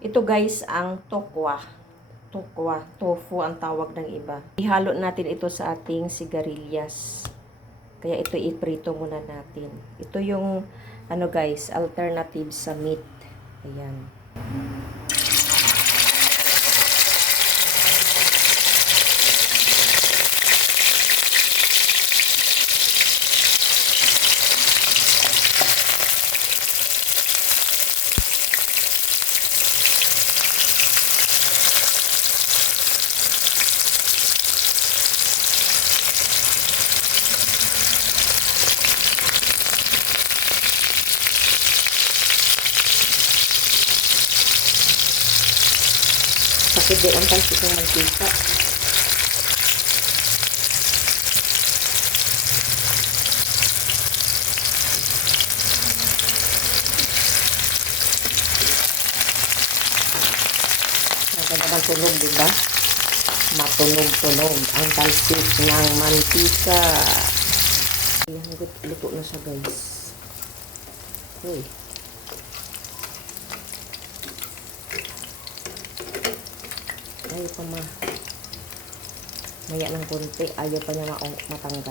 Ito guys, ang tokwa. Tokwa, tofu ang tawag ng iba. Ihalo natin ito sa ating sigarilyas. Kaya ito iprito muna natin. Ito yung, ano guys, alternative sa meat. Ayan. Pakidi ang talsik ng mantika. Nagkadaman tunog, diba? Matunog-tunog ang talsik ng mantika. Ayan, luto na siya guys. Uy. Ayaw pa maya ng konti, ayaw pa niya matanggal.